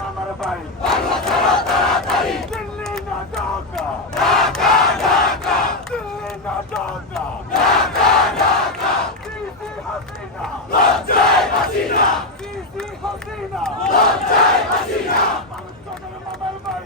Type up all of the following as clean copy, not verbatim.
মামার ভাই দিল্লি না ঢাকা দিল্লি না ঢাকা সিসি হাসিনা সিসি হাসিনা মানুষজনের মামার ভাই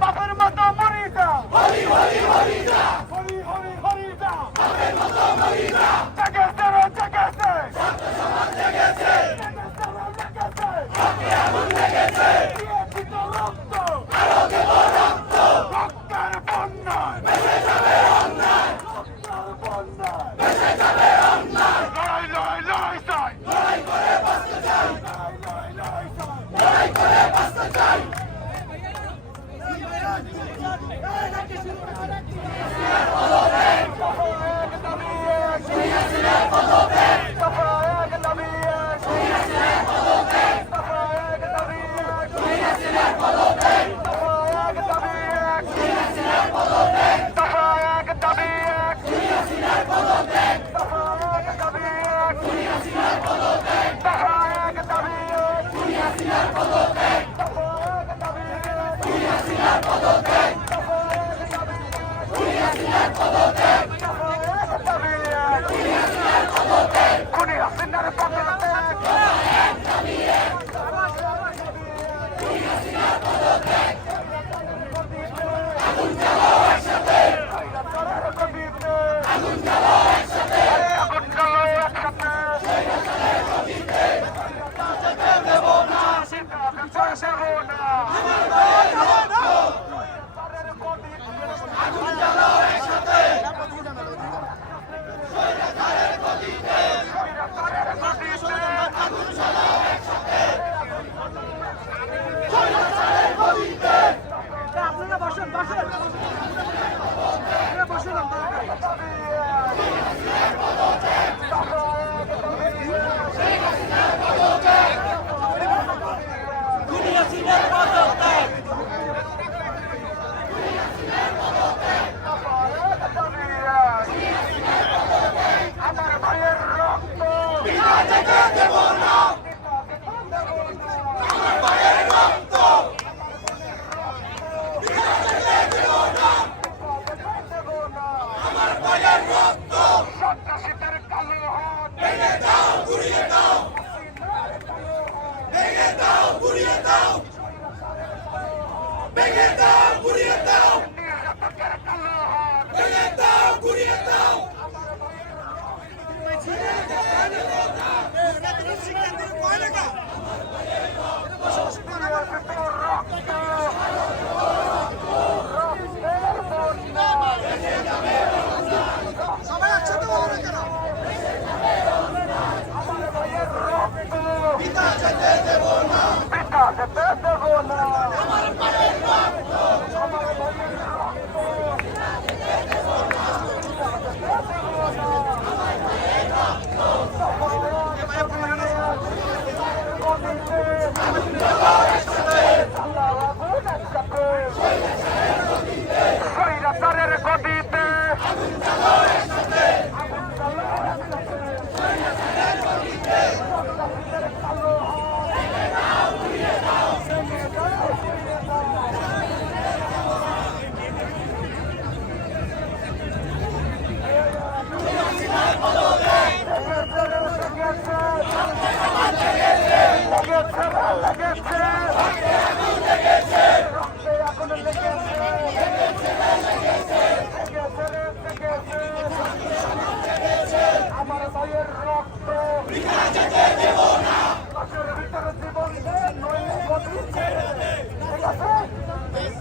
বাপের মতো মরিদা হরি হরি হরি যা হরি হরি হরি যা বাপের মতো মরিদা জেগেছে রে জেগেছে সত্য সমাজ জেগেছে জেগেছে হাতে আগুন লেগেছে দিয়েছি তো রক্ত আরো দেব রক্ত রক্তের বন্যায় ভেসে যাবে অন্যায় রক্তের বন্যায় ভেসে যাবে অন্যায় লড়াই লড়াই লড়াই চাই লড়াই করে বাঁচতে চাই লড়াই লড়াই লড়াই চাই লড়াই করে বাঁচতে চাই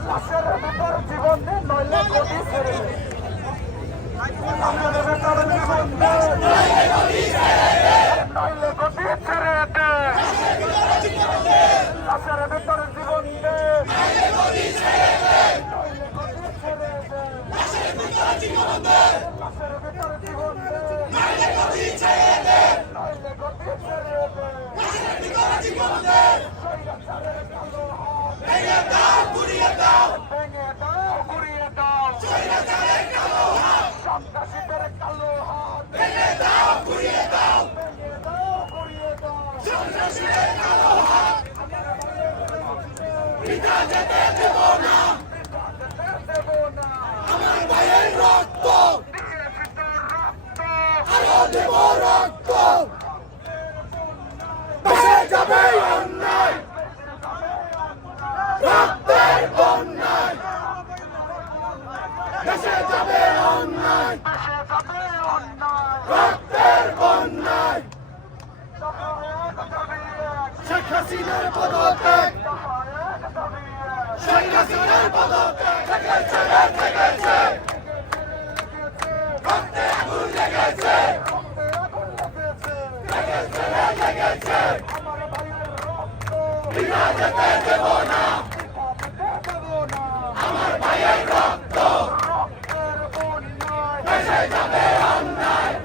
লাশের ভিতর জীবন ভাইয়ের রক্ত আরো দেব রক্ত ভেসে যাবে অন্যায় রক্তের বন্যায় ভেসে যাবে অন্যায় রক্তের বন্যায় শেখ হাসিনার পদত্যাগ শেখ হাসিনার পদত্যাগ লেগেছে রক্তে আগুন লেগেছে লেগেছে বিনা যেতে দেব না আমার ভাইয়ের রক্ত ভেসে যাবে অন্যায়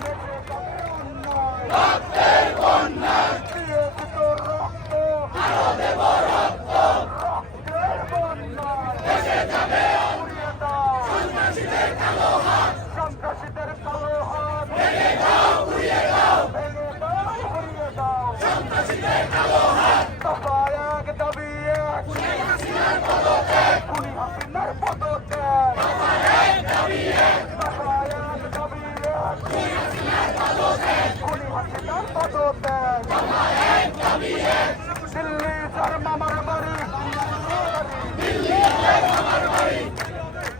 রক্তের বন্যায় আরো দেব রক্ত ভেসে যাবে সন্ত্রাসীদের কালো হাত ভেঙে দাও উড়িয়ে দাও সন্ত্রাসীদের কালো হাত হাসিনার পদত্যাগ দাবি এক হাসিনার পদত্যাগ দাবি এক দিল্লি স্যার মামার বাড়ি দিল্লি আমার বাড়ি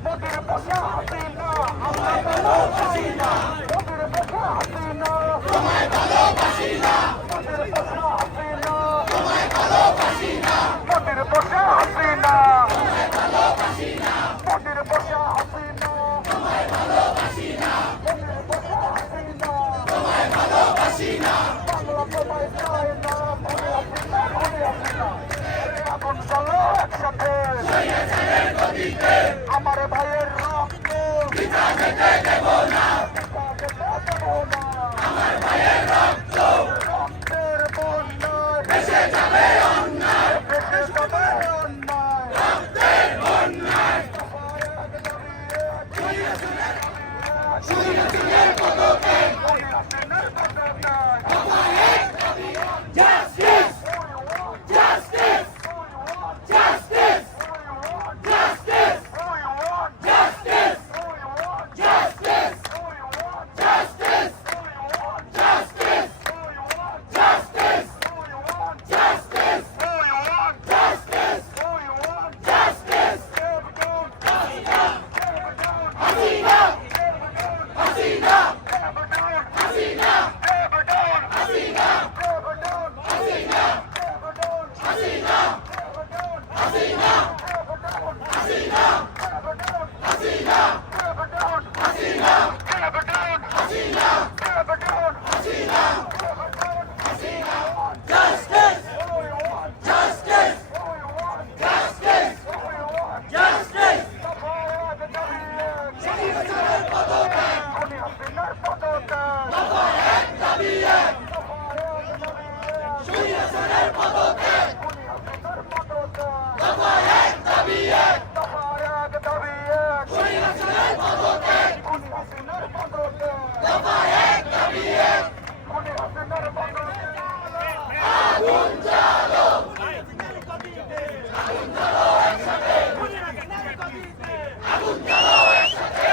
মোদির বসা হাসিনা তোমায় ভালোবাসি না মোদির বসা হাসিনা তোমায় ভালোবাসি না মোদির বসা হাসিনা তোমায় ভালোবাসি না মোদির বসা হাসিনা তোমায় ভালোবাসি না মোদির বসা হাসিনা তোমায় ভালোবাসি না মোদির বসা হাসিনা তোমায় ভালোবাসি না বাংলা সবাই চায় না মনে হাসিনা এখন চলো একসাথে স্বৈরাচারের গদিতে আমার ভাইয়ের রক্ত পিতা যেতে দেব না আমার ভাইয়ের রক্ত রক্তের বন্যায় ভেসে যাবে অন্যায় ভেসে যাবে অন্যায় রক্তের বন্যায় সৈরাচারের পদত্যাগ justice justice justice justice justice justice justice justice justice justice justice justice Hasina Hasina Hasina Hasina Hasina Hasina Hasina Hasina Hasina Hasina Hasina Hasina Hasina justice justice justice justice স্বৈরাচারের পদত্যাগ দাবি এক সৈরাচারের পদত্যাগ দাবি এক সৈরাচারের পদত্যাগ দাবি এক আগুন জ্বালো আগুন জ্বালো একসাথে আগুন জ্বালো একসাথে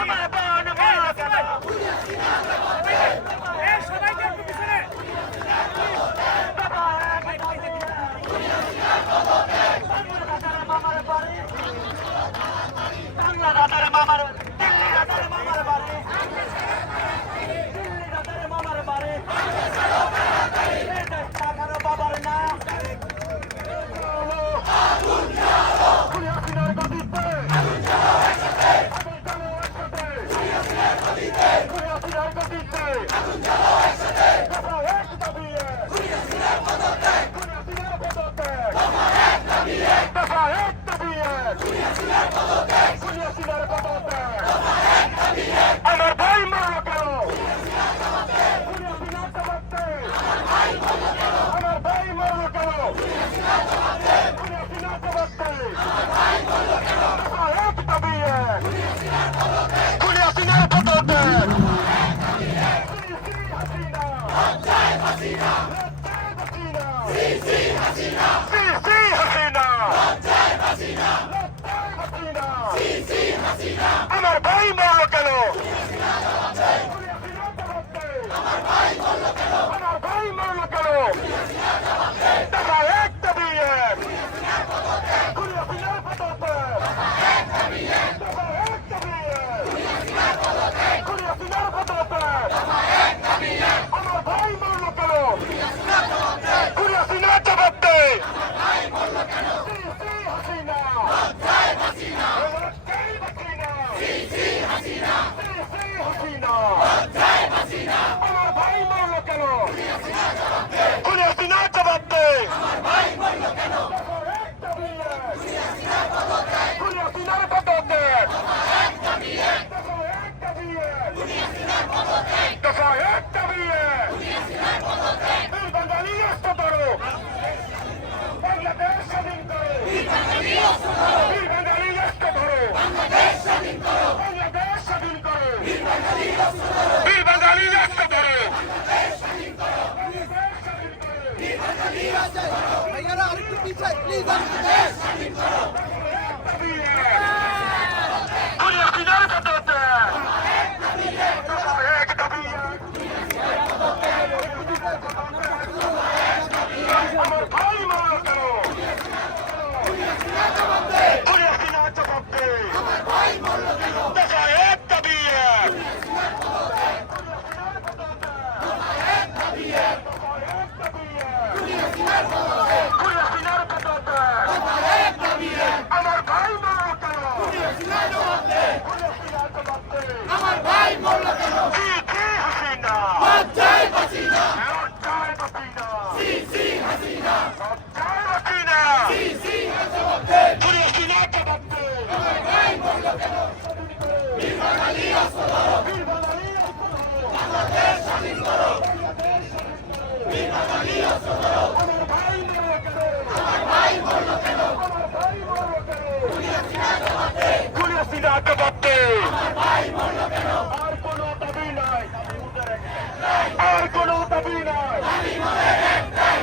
আমার বোন মারা গেল সবাইকে একটু পিছনে বাংলা দাদার মামার দিল্লি দাদার মামার বাড়ি দিল্লি দাদার মামার বাড়ি বাবার না হাসিনার গদিতে হাসিনার গদিতে আমার ভাই মারা গেল আমার ভাই মারা গেল হাসিনা আমার ভাই মরল কেন? আমার ভাই মরল কেন? টাকা একটা দিয়ে ঘুরিয়ে ফিরে পদতে টাকা একটা দিয়ে ঘুরিয়ে ফিরে পদতে আমার ভাই মরল কেন? ঘুরিয়ে ফিরে জবাবতে হাসিনা আমার ভাই মরল কেন? ঘুরিয়ে ফিরে জবাবতে ঘুরিয়ে ফিরে পদতে টাকা একটা দিয়ে বীর বাঙালি রাষ্ট্র ধরো বাংলাদেশ স্বাধীন করো বীর বাঙালি রাষ্ট্র ধরো বাংলাদেশ স্বাধীন করো বীর বাঙালি রাষ্ট্র ধরো ভাইয়ারা আরেকটু পিছায় প্লিজ ঘুরিয়ে ফিরে পদতে এক দাবি আমার ভাই মরল কেন? ঘুরিয়ে ফিরে জবাবতে টাকা এক দাবি আমার ভাই মরল কেন? আমার ভাই মরল কেন হাসিনা লজ্জায় বাঁচি না লজ্জায় বাঁচি না সিসি হাসিনা লজ্জায় বাঁচি না সিসি জবাবদে ঘুরিয়ে ফিরে জবাবতে আমার ভাই মরল কেন বীর বাঙালি রাষ্ট্র ধরো বীর বাঙালি রাষ্ট্র ধরো বাংলাদেশ স্বাধীন করো বীর বাঙালি রাষ্ট্র ধরো আমার ভাই মরল কেন? আমার ভাই মরল কেন আমার ভাই মরল কেন? ঘুরিয়ে ফিরে জবাবদে ঘুরিয়ে ফিরে জবাবতে আমার ভাই মরল কেন আর কোনো দাবি নাই আর কোনো দাবি নাই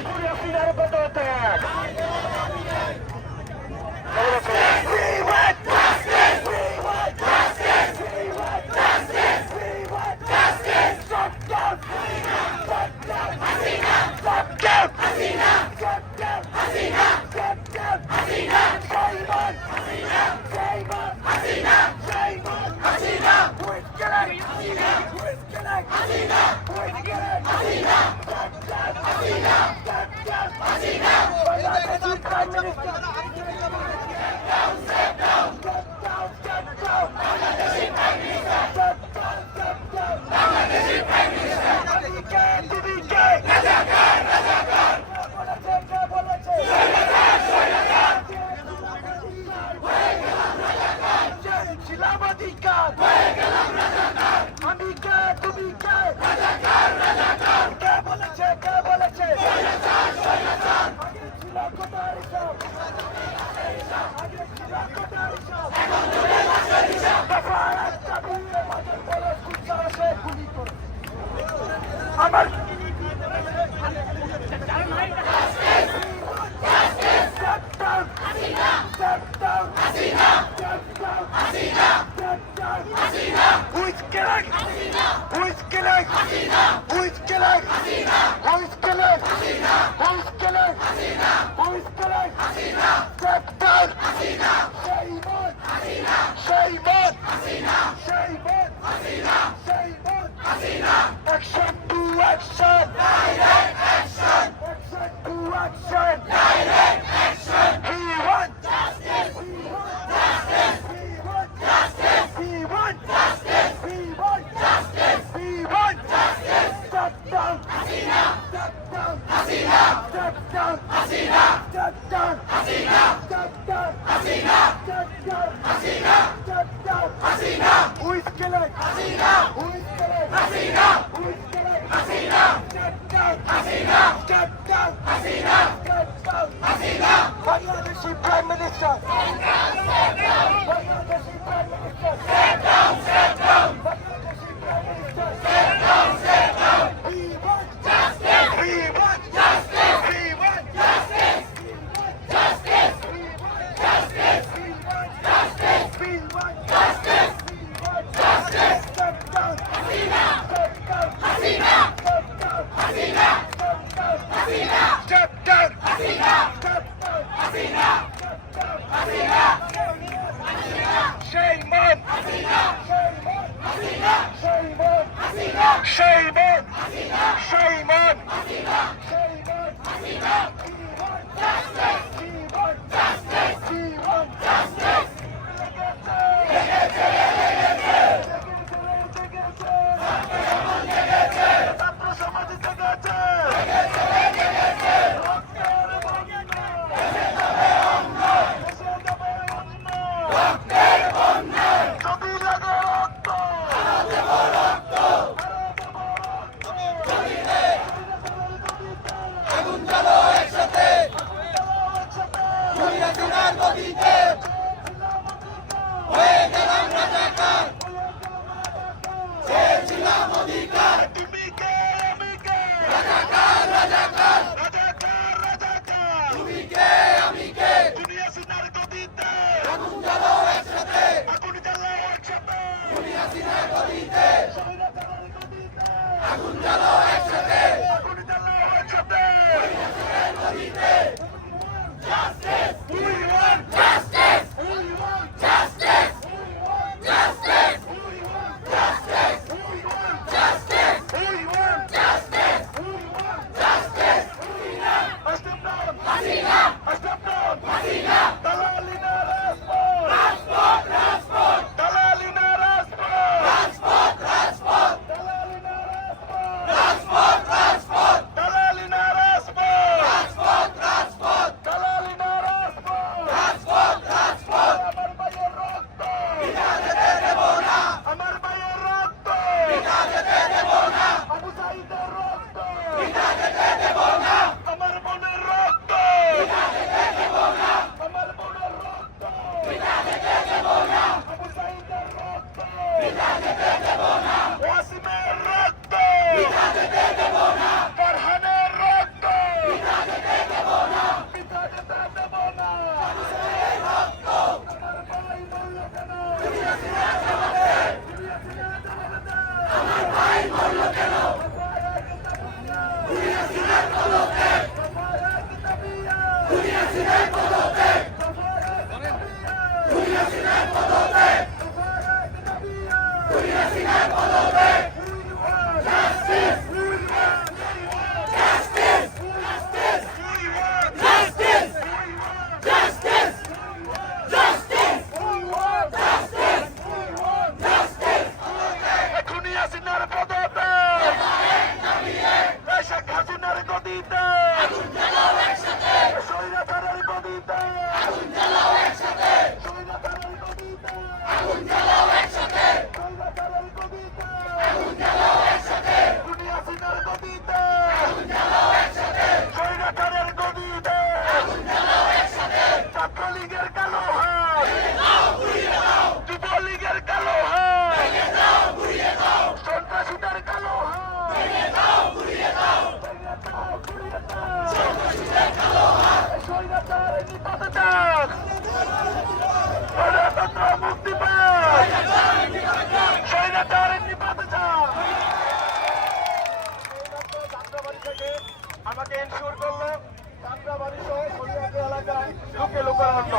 ঘুরিয়ে ফিরে পদতে আমি কে তুমি কে কে বলেছে কে বলেছে আগে ছিল কোথায় সব আগে ছিল কোথায় সব দফা একটা দিয়ে মাঝে বলে কুচাশে গুলি করে আমার Who is killing? Who is killing? Who is killing? Who is killing? Who is killing? Who is killing? Step down! Shame on! Shame on! Shame on! Shame on! Action to action! Direct action! Action to action! Direct action! We want justice! We want justice! We want justice! We want justice! We want justice! We want justice! Step down! Hasina! Step down! Hasina! Step down! Hasina! Step down! Hasina! Step down! Hasina! Step down! Hasina! Step down! Hasina! Who is killing? Hasina! Who is killing? Hasina! Who is killing? Hasina! Step down! Hasina! Step down! Hasina! Step down! Hasina! Bangladeshi Prime Minister! Step down! Step down! Bangladeshi Prime Minister! Step down! Step down! Bangladeshi Prime Minister! Step down! Step down! We want justice! We want justice! We want justice! We want justice! We want justice! তুমি কে আমি কে রাজাকার দুনিয়া সিনার গদিতে আগুন জ্বালাও একসাথে স্বৈরাচারের গদিতে আগুন জ্বালাও একসাথে Justice! We want justice! We want justice! Justice! We want justice! We want justice! We want justice! We want justice! Step down! Hasina! Step down! Hasina! Dalalina Rajput! Rajput! Dalalina Rajput! Rajput! Dalalina Rajput! Dalalina Rajput! দালালিনা রাজপথ আমার ভাইয়ের রক্ত আমার ভাইয়ের রক্ত আবু সাঈদের রক্ত আমার বোনের রক্ত আমার বোনের রক্ত আবু সাঈদের রক্ত ওয়াসিমের রক্ত ফারহানের রক্ত পিতা যেতে দেব না আমার ভাই মরল কেন আমার ভাই মরল কেন স্বৈরাচারের গদিতে আগুন জ্বালাও একসাথে স্বৈরাচারের গদিতে আগুন জ্বালাও একসাথে স্বৈরাচারের গদিতে আগুন জ্বালাও একসাথে দুনিয়া সিনার গদিতে আগুন জ্বালাও একসাথে স্বৈরাচারের গদিতে আগুন জ্বালাও একসাথে ছাত্রলীগের কালো হাত যুবলীগের কালো হাত সন্ত্রাসীদের কালো হাত স্বৈরাচার নিপাতে যাক গণতন্ত্র মুক্তি পাক স্বৈরাচারের নিপাতে যাক যাত্রাবাড়ি থেকে আমাকে ইনশিওর করলো যাত্রাবাড়ি সহ সরিয়াদি এলাকায় লোকে লোকারণ্য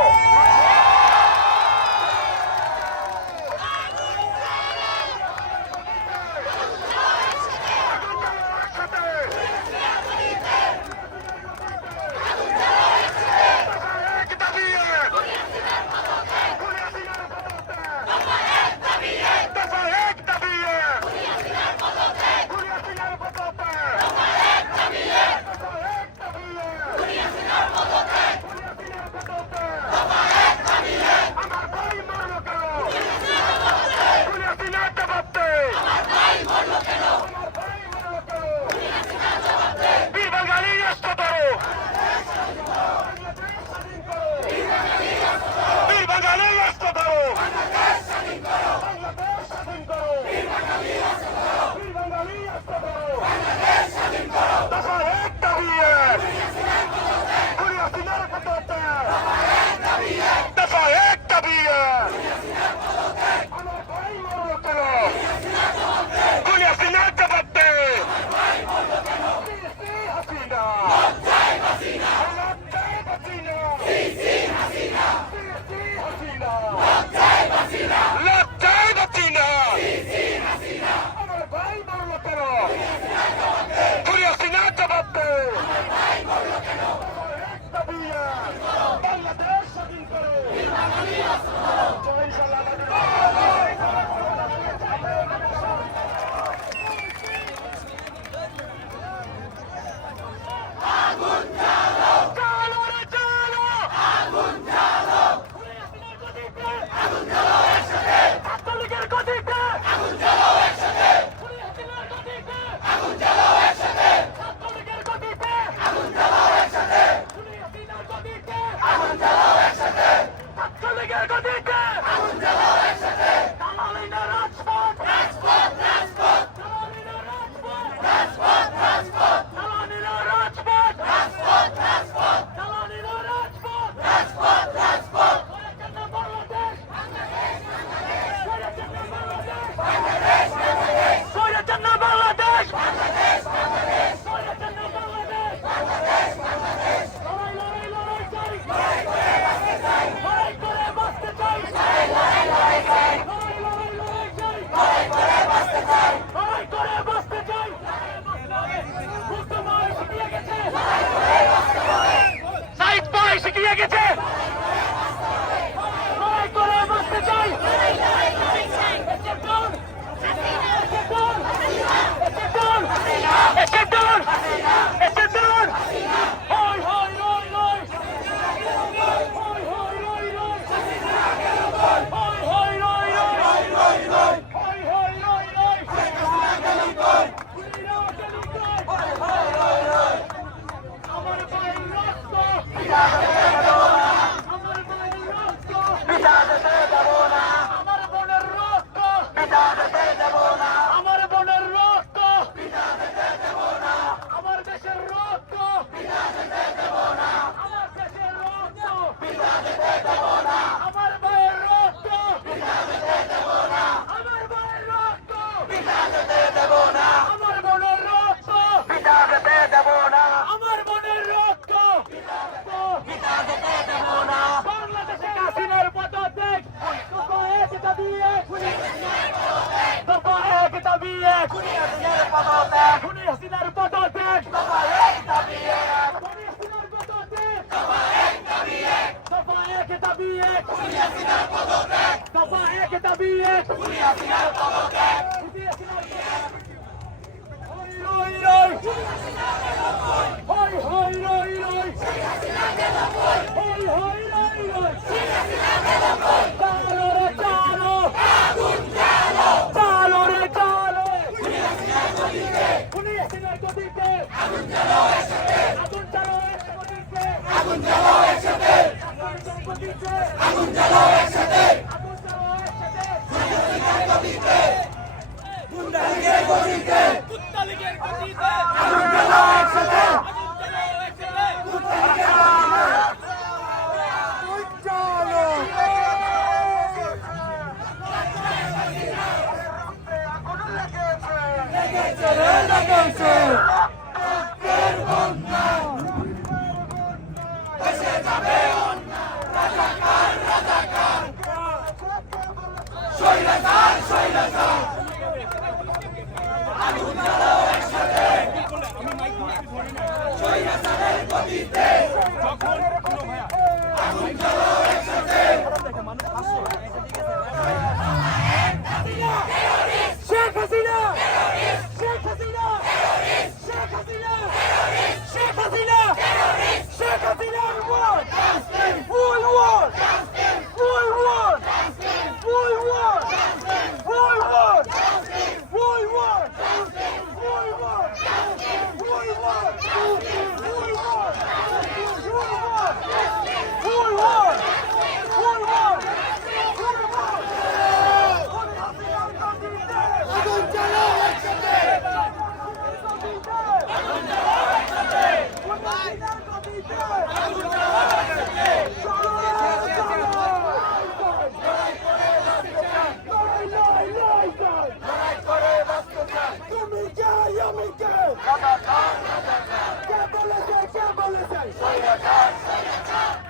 আগুন জ্বালাও একসাথে লীগের গতিতে দালালি না রাজপথ দালালি না রাজপথ দালালি না রাজপথ দালালি না রাজপথ স্বৈরাচার না বাংলাদেশ স্বৈরাচার না বাংলাদেশ লড়াই লড়াই চাই লড়াই করে বাঁচতে চাই লড়াই চাই লড়াই করে বাঁচতে চাই মুক্তময় শিখিয়ে গেছে সাইদ ভাই শিখিয়ে গেছে লড়াই করে বাঁচতে চাই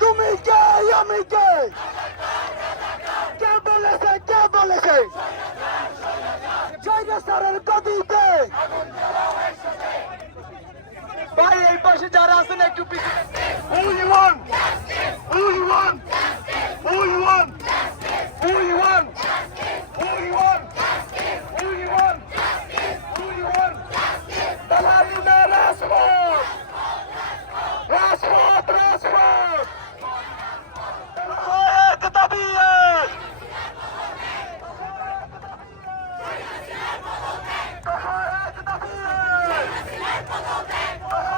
তুমি কে আমি কে কে বলেছে স্যারের গদিতে ভাই এই পাশে যারা আছেন একটু পিছনে Who you want? Who you want? Who you want? Who you want? Who you want? Who you want? Who you want? দালালি না রাজপথ! রাজপথ! রাজপথ! এক দাবি এক! এক দাবি এক!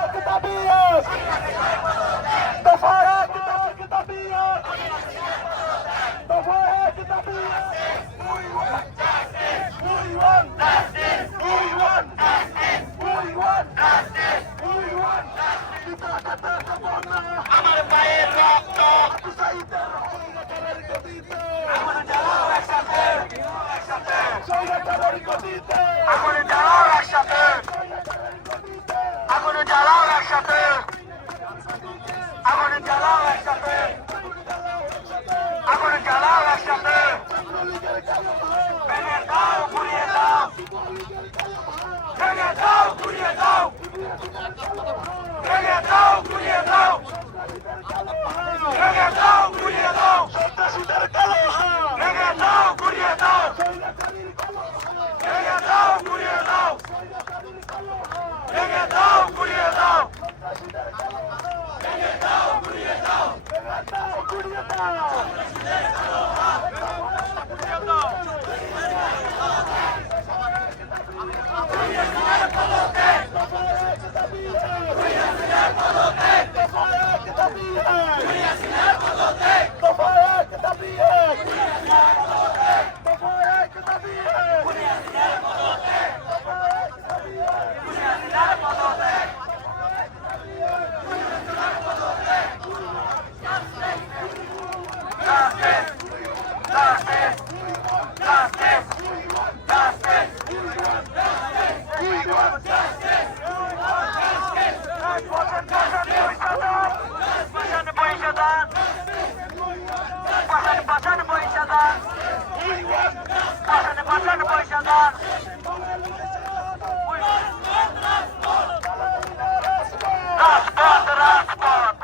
এক দাবি এক! দফা এক!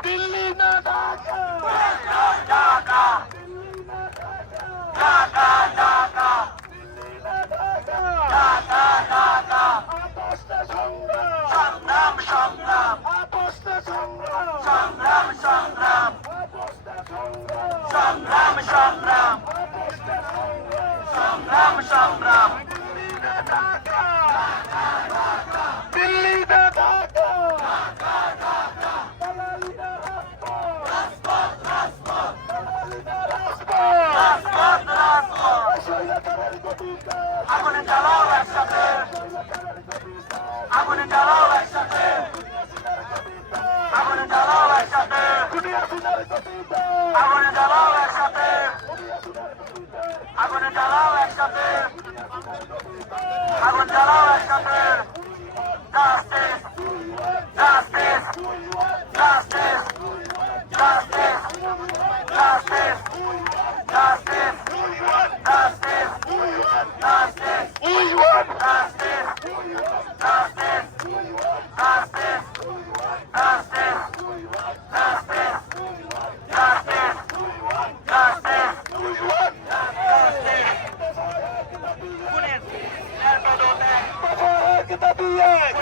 দিল্লি না ঢাকা আপোষটা সংগ্রাম আপোষটা সংগ্রাম আপোষটা সংগ্রাম দিল্লি না ঢাকা দিল্লি না ঢাকা দালালি না রাজপথ দালালি না রাজপথ স্বৈরাচারের গতিকার আগুনে জ্বালাও একসাথে, স্বৈরাচারের গতিকার আগুনে জ্বালাও একসাথে, আগুনে জ্বালাও একসাথে, দুনিয়া সিনার গতিকার আগুনে জ্বালাও একসাথে, দুনিয়া সিনার গতিকার আগুনে জ্বালাও একসাথে, আগুন জ্বালাও একসাথে। Justice, justice, justice, justice, justice, justice, justice, justice, We want justice, justice, justice, justice, justice, justice, justice, খুনের ন্যায় পদত্যাগ, kita biar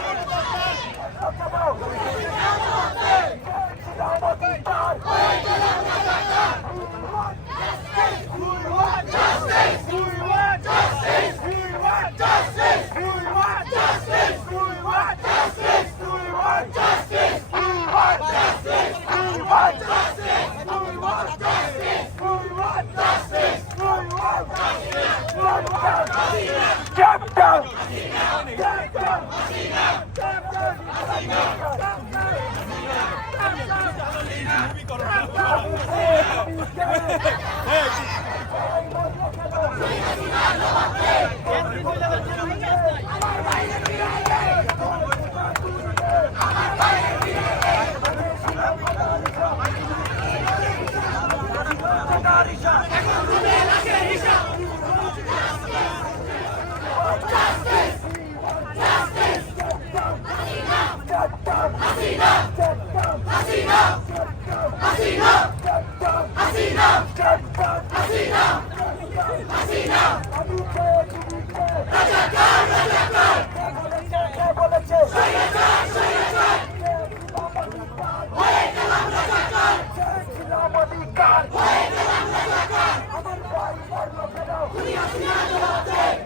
Jump down! Jump down!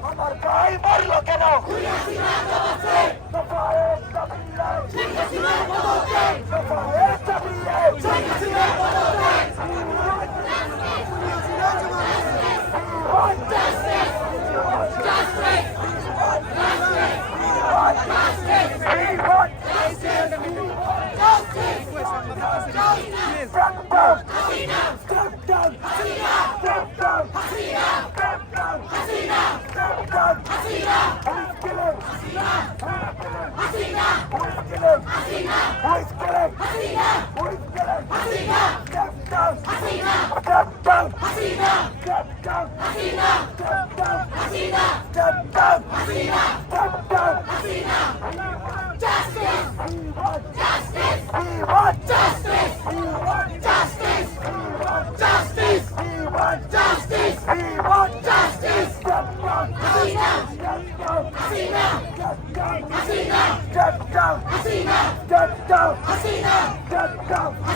আমার ভাই মরল কেন Justice! Get down! Get down! Get down! Get down!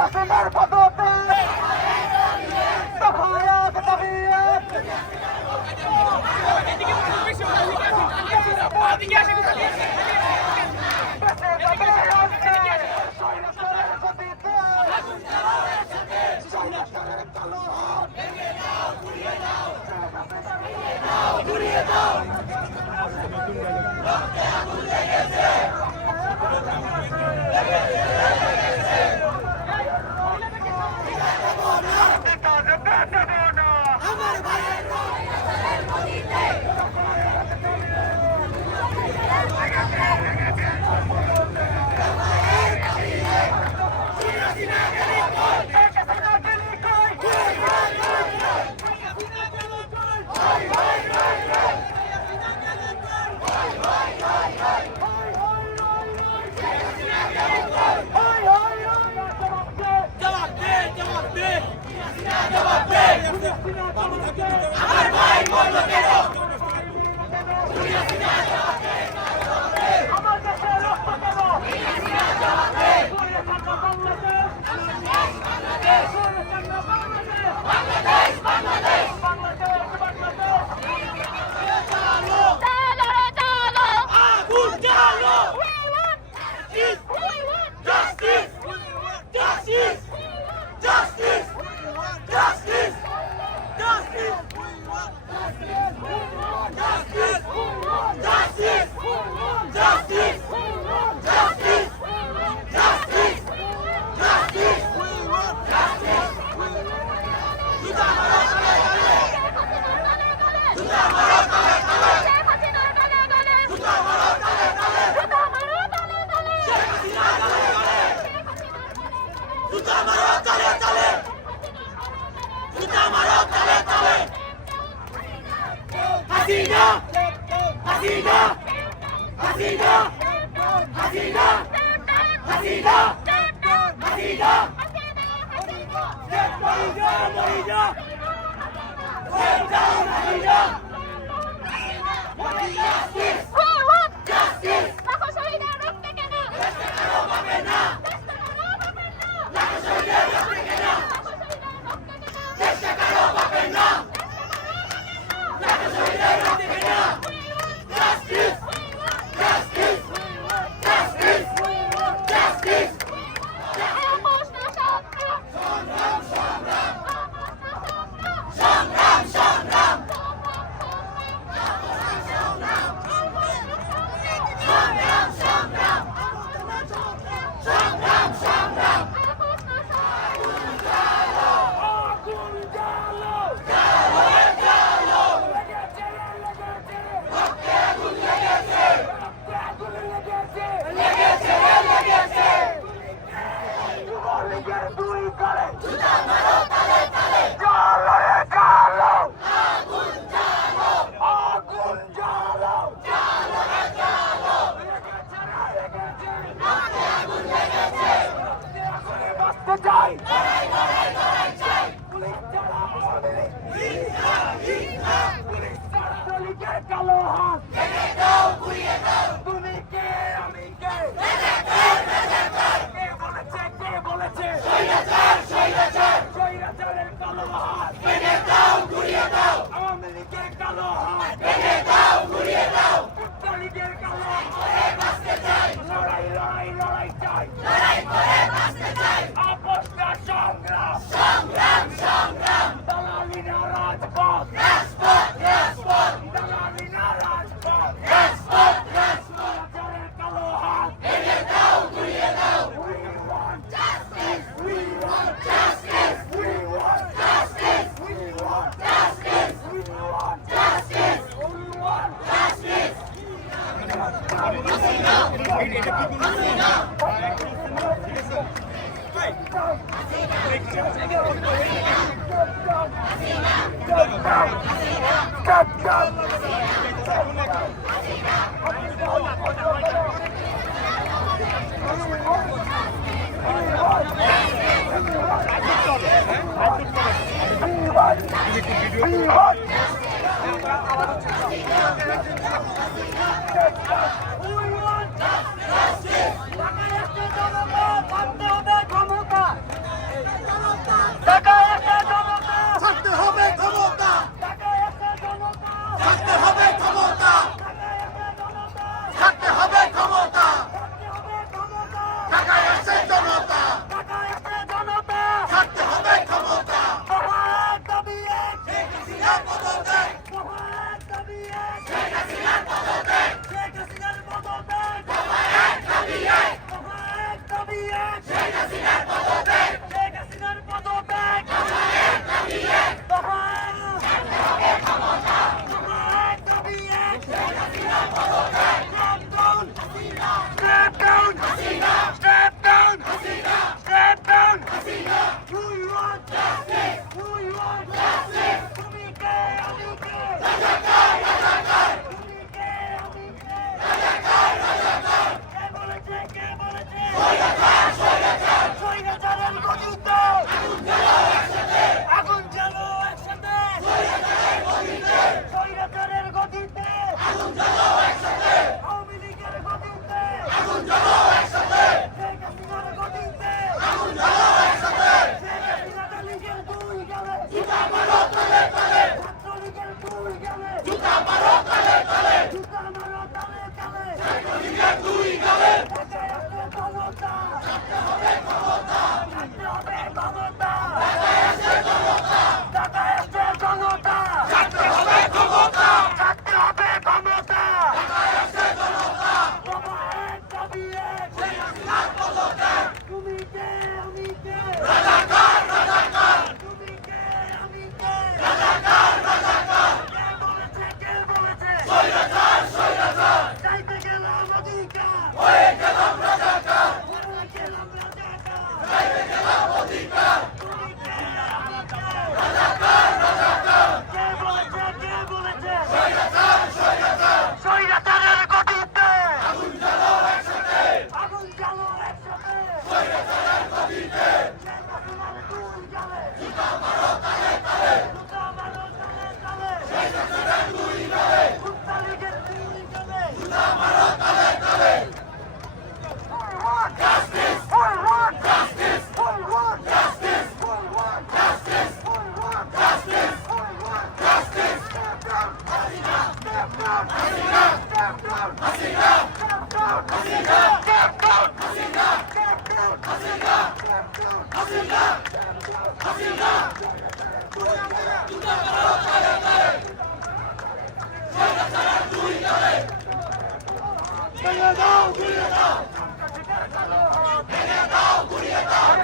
হাসিনার পদতে দফায়াত দাবি এক। বেঁচে যাবে আজকে স্বৈরাচারের গতিতে, স্বৈরাচারের কালো হাত ঘুরিয়ে দাও। হাসিনা হাসিনা হাসিনা হাসিনা হাসিনা হাসিনা মরিজা মরিজা হাসিনা কালো হাত তুমি কে আমি কে কে বলেছে স্বৈরাচারের কালো হাত আওয়ামী লীগের কালো হাত লীগের কালো লড়াই লড়াই লড়াই চাই আপোষ না সংগ্রাম দালালি না রাজপথ দালালি না রাজপথ স্বৈরাচারের কালো হাত We want justice. We want justice. We want justice. We want justice. We want justice.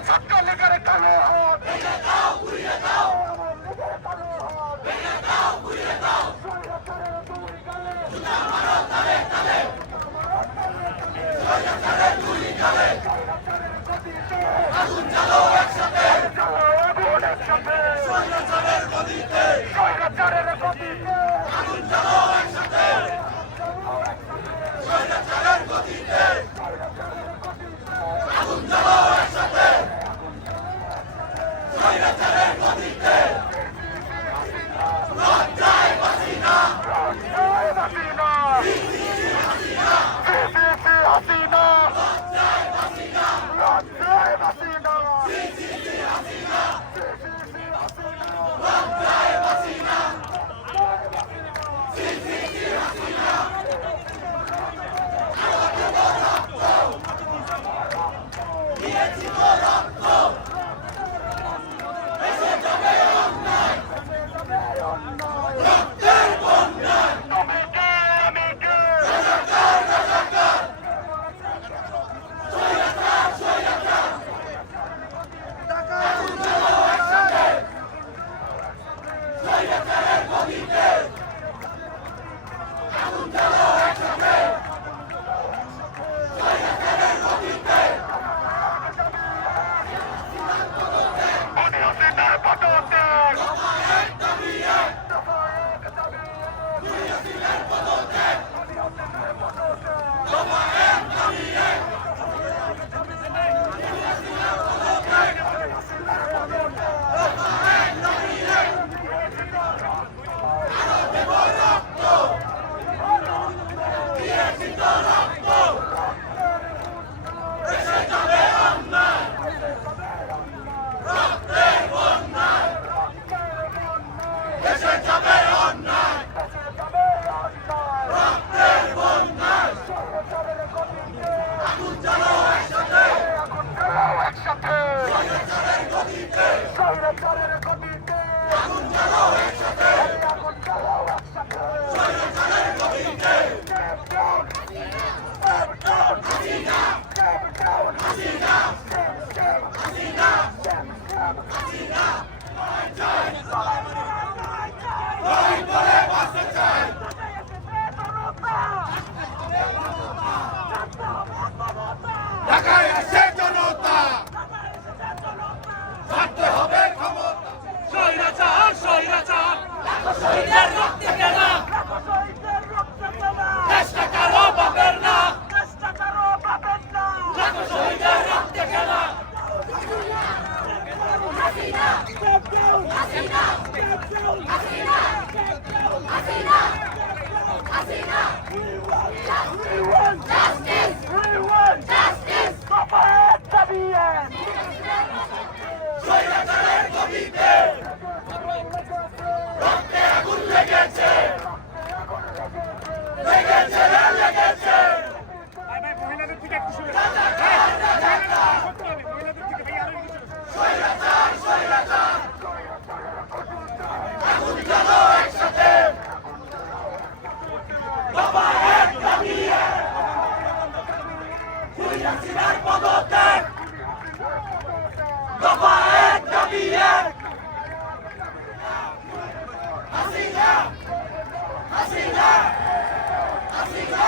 ছাত্রলীগের কালো হাত ভেঙে দাও, ঘুরিয়ে দাও, আওয়ামী লীগের কালো হাত ভেঙে দাও, ঘুরিয়ে দাও, স্বৈরাচারের দুই গালে জুতা মারো তালে তালে, স্বৈরাচারের দুই গালে, স্বৈরাচারের গদিতে আগুন জ্বালো একসাথে, জ্বালো আগুন একসাথে, স্বৈরাচারের গদিতে, স্বৈরাচারের গদিতে আগুন জ্বালো একসাথে, স্বৈরাচারের গদিতে, স্বৈরাচারের গদিতে আগুন জ্বালো একসাথে, স্বৈরাচারের গদিতে লজ্জায় বাঁচি না, লজ্জায় বাঁচি না, হাসিনা, লজ্জায় বাঁচি না, লজ্জায় বাঁচি না, হাসিনা, লজ্জায় বাঁচি না, দিয়েছি তো রক্ত, এসে যাবে অন্যায়, রক্তের বন্যায়, তুমি কে আমি কে, রাজাকার রাজাকার, স্বৈরাচার স্বৈরাচার, আগুন জ্বালো একসাথে, স্বৈরাচারের গদিতে আগুন জ্বালো একসাথে, স্বৈরাচারের গদিতে হাসিনার পদত্যাগ, দফা এক দাবি এক, দফা এক দাবি এক, হাসিনার পদত্যাগ, হাসিনার পদত্যাগ, দফা এক দাবি এক, হাসিনার পদত্যাগ, হাসিনার পদত্যাগ, দফা এক দাবি এক, আরো দেব রক্ত, দিয়েছি তো রক্ত, এসে যাবে অন্যায়, রক্তের বন্যায়, এসে যাবে অন্যায়, রক্তের বন্যায়, আগুন জ্বালো একসাথে, আগুন জ্বালো একসাথে, স্বৈরাচারের গদিতে, স্বৈরাচারের গদিতে, আগুন জ্বালো একসাথে, আগুন জ্বালো একসাথে, স্বৈরাচারের গদিতে, step down, step down, Hasina, step down, Hasina, step step, Hasina, step step, Hasina, লড়াই করে বাঁচতে চাই, ঢাকায় এসে জনতা, ছাড়তে হবে ক্ষমতা, স্বৈরাচার স্বৈরাচার, শহীদের রক্তে কেনা, চেষ্টা করো বাপের না, চেষ্টা করো বাপের না, শহীদের রক্তে কেনা, Hasina, Hasina, Hasina, Hasina, Hasina, we want justice, we want justice, দফা এক দাবি এক, স্বৈরাচারের গদিতে রক্তে আগুন লেগেছে, লেগেছে রে লেগেছে, মহিলাদের থেকে একটু শুনে স্বৈরাচার স্বৈরাচার, আগুন জ্বালো একসাথে, দফা এক দাবি এক, হাসিনার পদত্যাগ, দফা এক দাবি এক, হাসিনা, হাসিনা, হাসিনা,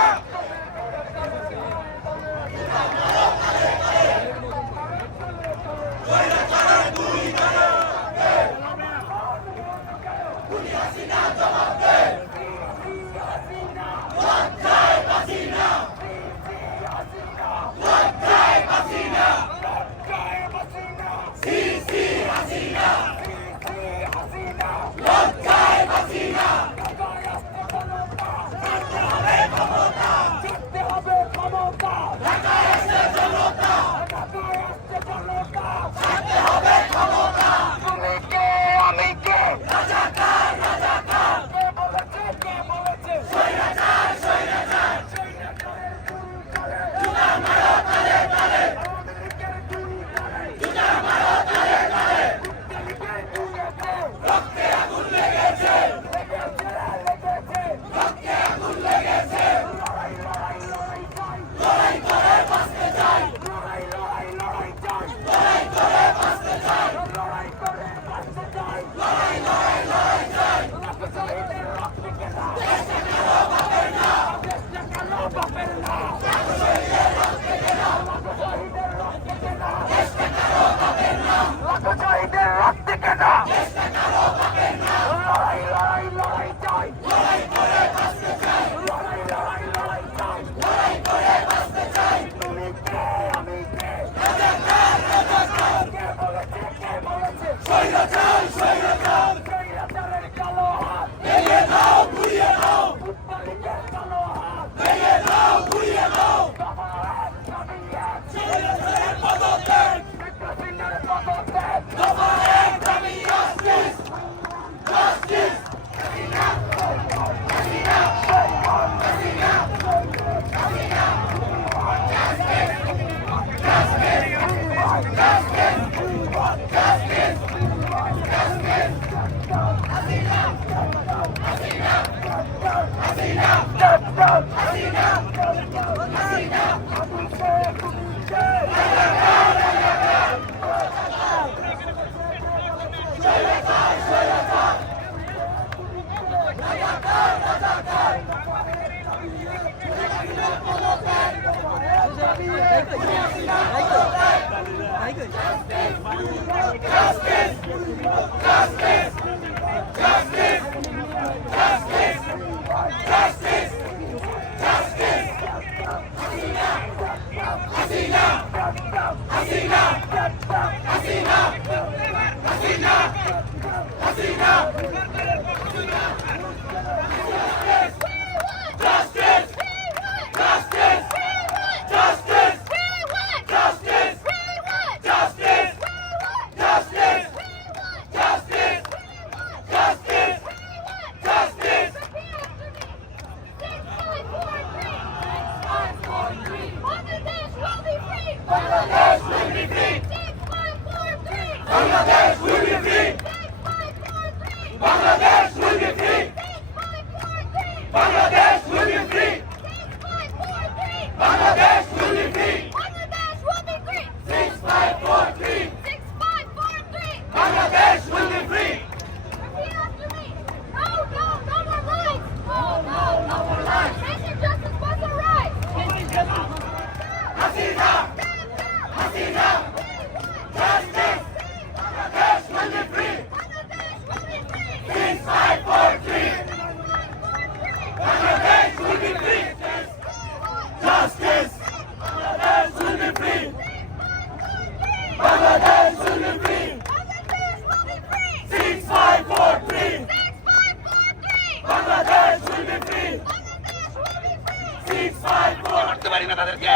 করতে পারি না তাদেরকে।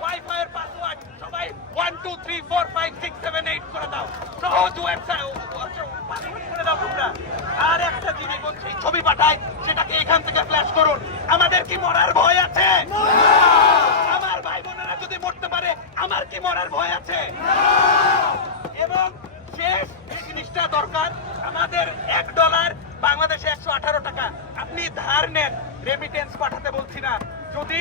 ওয়াইফাই এর পাসওয়ার্ড সবাই 1 2 3 4 5 6 7 8 করে দাও। সহজ ওয়েবসাইট পাসওয়ার্ড করে দাও তোমরা। আর একটা জিনিস বলছি, ছবি পাঠাই সেটাকে এখান থেকে ফ্ল্যাশ করুন। আমাদের কি মরার ভয় আছে? আমার ভাই বোনেরা যদি মরতে পারে আমার কি মরার ভয় আছে? এবং শেষ এই জিনিসটা দরকার, আমাদের $1 বাংলাদেশে 118 টাকা। আপনি ধার নেন, রেমিটেন্স পাঠাতে বলছি না। যদি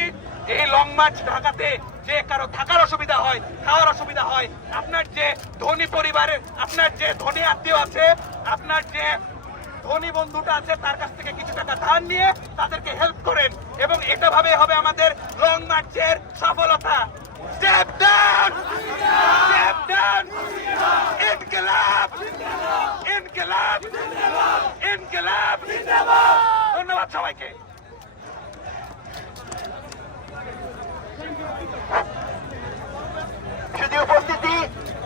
এই লং মার্চ ঢাকাতে যে কারো থাকার অসুবিধা হয়, খাওয়ার অসুবিধা হয়, আপনার যে ধনী পরিবারের, আপনার যে ধনী আত্মীয় আছে, আপনার যে ধনী বন্ধুটা আছে, তার কাছ থেকে কিছু টাকা ধার নিয়ে তাদেরকে হেল্প করেন। এবং এটা ভাবে হবে আমাদের লং মার্চের সফলতা। স্টেপ ডাউন, স্টেপ ডাউন, ইনকিলাব, ইনকিলাব, ইনকিলাব। ধন্যবাদ সবাইকে। শুধু উপস্থিতি,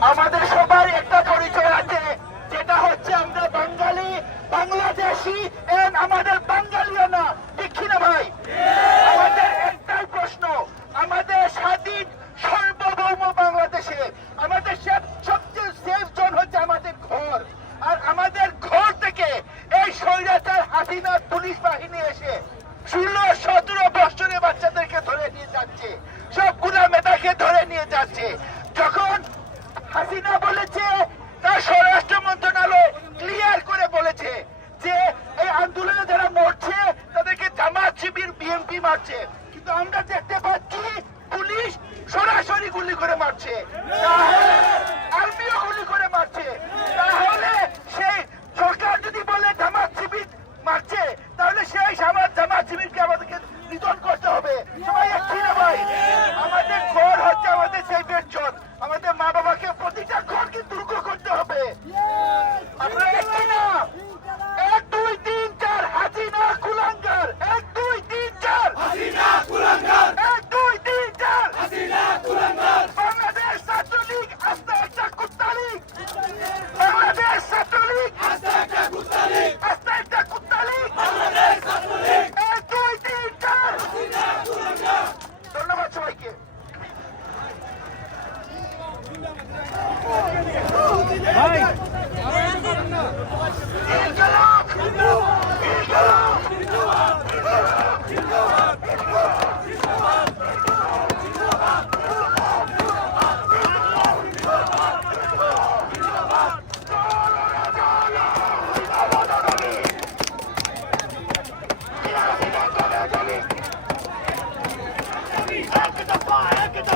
আমাদের সবার একটা পরিচয় আছে, যেটা হচ্ছে আমরা বাঙালি, বাংলাদেশি, এন্ড আমাদের বাঙালিও না, ঠিক না ভাই? আমাদের একটাই প্রশ্ন, আমাদের স্বাধীন সার্বভৌম বাংলাদেশে আমাদের সবচেয়ে সেফ জোন হচ্ছে আমাদের ঘর। আর আমাদের ঘর থেকে এই স্বৈরাচার হাসিনার পুলিশ বাহিনী এসে 16-17 বছরের বাচ্চাদেরকে ধরে নিয়ে যাচ্ছে, সব গুণা মেধাকে ধরে নিয়ে যাচ্ছে। যখন হাসিনা বলেছে, তার স্বরাষ্ট্র মন্ত্রণালয় ক্লিয়ার করে বলেছে যে এই আন্দোলনে যারা মরছে তাদেরকে জামাত শিবির বিএনপি মারছে, কিন্তু আমরা দেখতে পাচ্ছি পুলিশ সরাসরি গুলি করে মারছে, আর্মিও গুলি করে মারছে। তাহলে সেই সরকার যদি বলে জামাত শিবির মারছে, তাহলে সেই জামাত শিবিরকে আমাদেরকে নিধন করতে হবে। সবাই একই না ভাই? আমাদের ঘর হচ্ছে আমাদের সেই বেচন, আমাদের মা বাবাকে প্রতিটা ঘরকে দুর্গ করতে হবে। আমরা একই না? 1 2 3 4 হাসিনা কুলাঙ্গার, 1 2 3 4 হাসিনা কুলাঙ্গার, 1 2 3 4 হাসিনা কুলাঙ্গার। বাংলাদেশ ছাত্রলীগ আস্থা চাকুত্তালি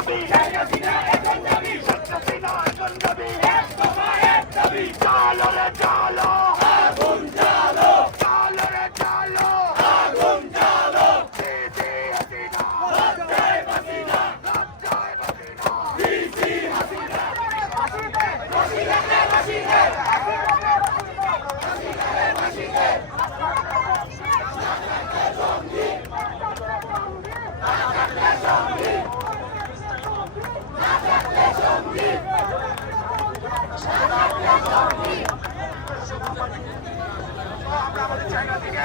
দাবি শেখ হাসিনা এখন দাবি শেখ হাসিনা এখন দাবি এক দফা এক দাবি চালো রে চালো আগুন জ্বালো চালো রে চালো আগুন জ্বালো দিদি হাসিনা লজ্জায় হাসিনা লজ্জায় হাসিনা দিদি হাসিনা হাসিনা হাসিনা হাসিনা আমরা আমাদের জায়গা থেকে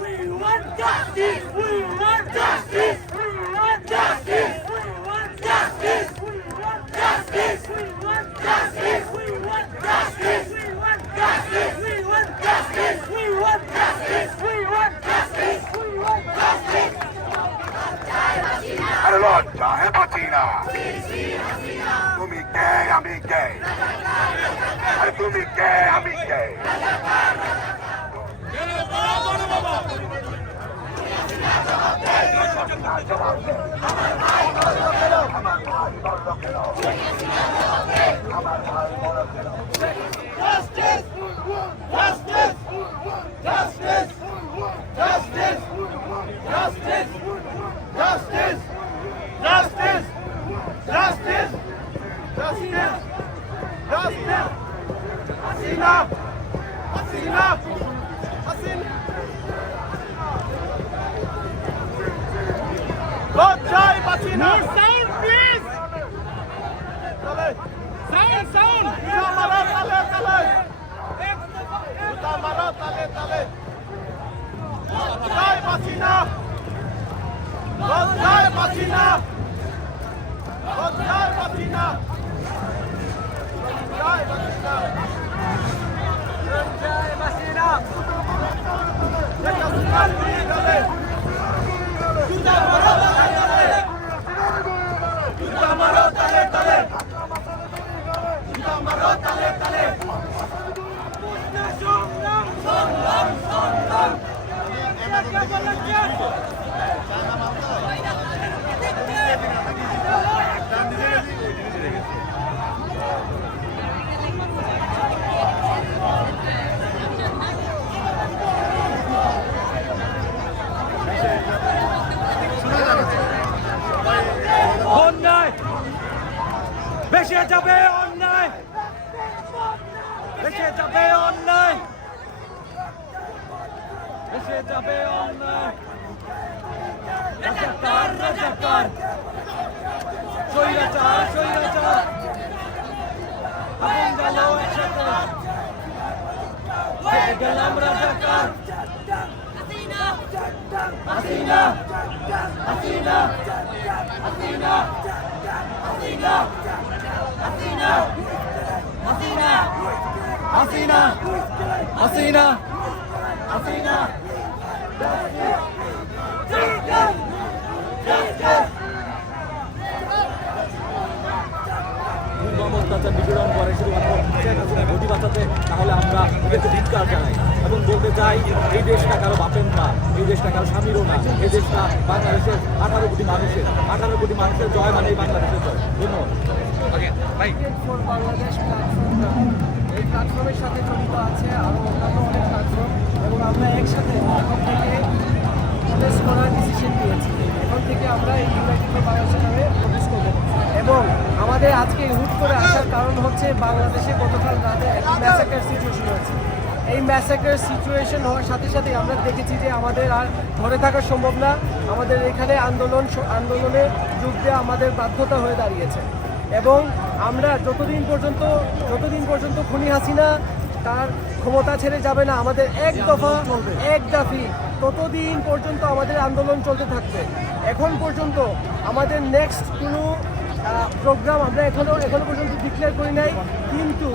We want justice! We want justice! We want justice! We want justice! We want justice! We want justice! We want justice! We want justice! We want justice! We want justice! We want justice! We want justice! আরে লজ্জায় বাঁচি না তুমি কে আমি কে আরে তুমি কে আমি কে Justice! Justice! Justice! Justice! Justice! Justice! Justice! Justice! Justice! Justice! Hasina! Hasina! Hasina! Lojjay Hasina! Sound, please! Sound, sound! Utamarat, tale, tale! Utamarat, tale, tale! Lojjay Hasina! Lojjay Hasina! Lojjay Hasina! Lojjay Hasina! অন্যায় বেশে যাবে, অন্যায় বেশে যাবে, অন্যায় বেশে যাবে, অন্যায় রাজাকার রাজাকার স্বৈরাচার স্বৈরাচার আগুন গেল একসাথে থেকে গেলাম রাজাকার হাসিনা হাসিনা হাসিনা হাসিনা হাসিনা হাসিনা হাসিনা হাসিনা হাসিনা নির্মম অত্যাচার নিপীড়ন করে শুধুমাত্র শেখ হাসিনা ঘটি বাঁচাতে, তাহলে আমরা এদেরকে ধিক্কার জানাই এবং বলতে চাই এই দেশটা কারো বাপের না, এই দেশটা কারো স্বামীরও না, এই দেশটা বাংলাদেশের 18 কোটি মানুষের, 18 কোটি মানুষের জয় মানেই বাংলাদেশের জয়। ধন্যবাদ। ফর বাংলাদেশ প্ল্যাটফর্ম এই প্ল্যাটফর্মের সাথে জড়িত আছে আরও অন্যান্য অনেক প্ল্যাটফর্ম, এবং আমরা একসাথে এখন থেকে প্রোটেস্ট করার ডিসিশন নিয়েছি। এখন থেকে আমরা এই ইউনাইটেড ফর বাংলাদেশ নামে প্রোটেস্ট করব, এবং আমাদের আজকে হুট করে আসার কারণ হচ্ছে বাংলাদেশে গতকাল রাতে একটা ম্যাসাকার সিচুয়েশন হয়েছে। এই ম্যাসাকার সিচুয়েশন হওয়ার সাথে সাথে আমরা দেখেছি যে আমাদের আর ধরে থাকা সম্ভব না, আমাদের এখানে আন্দোলনে যোগ দেওয়া আমাদের বাধ্যতা হয়ে দাঁড়িয়েছে। এবং আমরা যতদিন পর্যন্ত খুনি হাসিনা তার ক্ষমতা ছেড়ে যাবে না, আমাদের এক দফা এক দাবি ততদিন পর্যন্ত আমাদের আন্দোলন চলতে থাকবে। এখন পর্যন্ত আমাদের নেক্সট কোনো প্রোগ্রাম আমরা এখনো পর্যন্ত ডিক্লেয়ার করি নাই, কিন্তু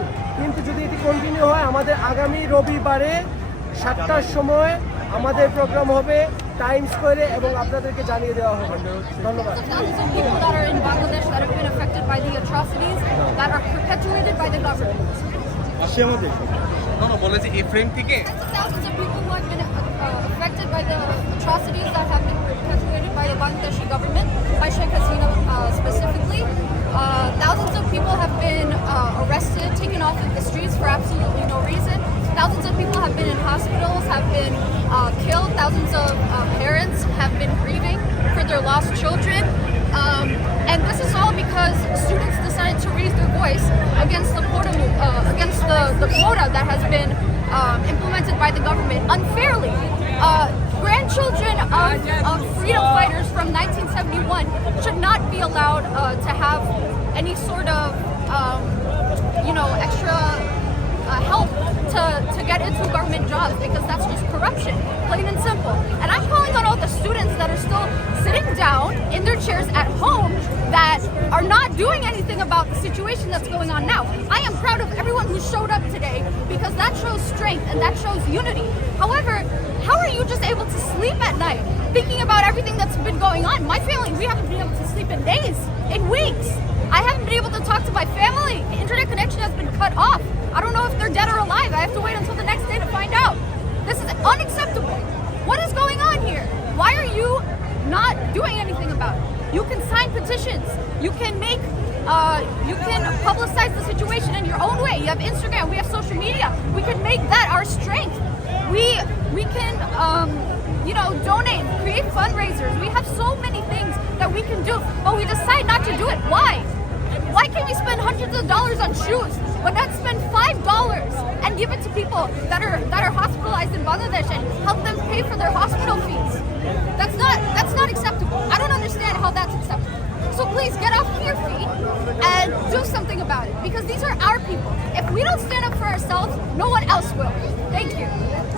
যদি এটি কন্টিনিউ হয় আমাদের আগামী রবিবারে 7টার সময় আমাদের প্রোগ্রাম হবে টাইম স্কোয়ারে, এবং আপনাদেরকে জানিয়ে দেওয়া হবে। ধন্যবাদ। Thousands of people that are in Bangladesh that have been affected by the atrocities that are perpetuated by the government. বলে যে এই ফ্রেম থেকে Thousands of people who have been affected by the atrocities that have been perpetuated by the Bangladeshi government, by Sheikh Hasina specifically. Thousands of people have been arrested, taken off of the streets for absolutely no reason. Thousands of people have been in hospitals, have been killed. Thousands of parents have been grieving for their lost children. And this is all because students decided to raise their voice against the quota that has been implemented by the government unfairly. Grandchildren of freedom fighters from 1971 should not be allowed to have any sort of, extra help to get into government jobs, because that's just corruption, plain and simple. And I'm calling on all the students that are still sitting down in their chairs at home that are not doing anything about the situation that's going on now. I am proud of everyone who showed up today, because that shows strength and that shows unity. However, how are you just able to sleep at night thinking about everything that's been going on? My family, we haven't been able to sleep in days, in weeks. I haven't been able to talk to my family. Internet connection has been cut off. I don't know if they're dead or alive. I have to wait until the next day to find out. This is unacceptable. What is going on here? Why are you not doing anything about it? You can sign petitions. You can publicize the situation in your own way. You have Instagram. We have social media. We can make that our strength. We can donate, create fundraisers. We have so many things that we can do, but we decide not to do it. Why? Why can't we spend hundreds of dollars on shoes, but not spend $5 and give it to people that are hospitalized in Bangladesh and help them pay for their hospital fees? That's not acceptable. I don't understand how that's acceptable. So please get off your feet and do something about it, because these are our people. If we don't stand up for ourselves, no one else will. Thank you.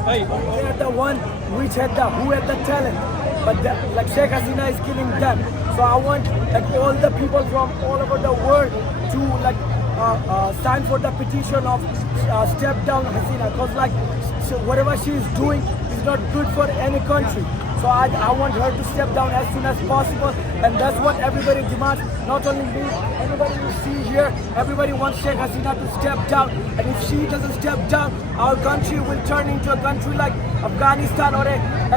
They are the one who had the talent, but Sheikh Hasina is killing them. So I want all the people from all over the world to sign for the petition of step down Hasina, because like whatever she is doing is not good for any country. So I want her to step down as soon as possible, and that's what everybody demands. Not only me, everybody you see here, everybody wants Sheikh Hasina to step down. And if she doesn't step down, our country will turn into a country like Afghanistan, or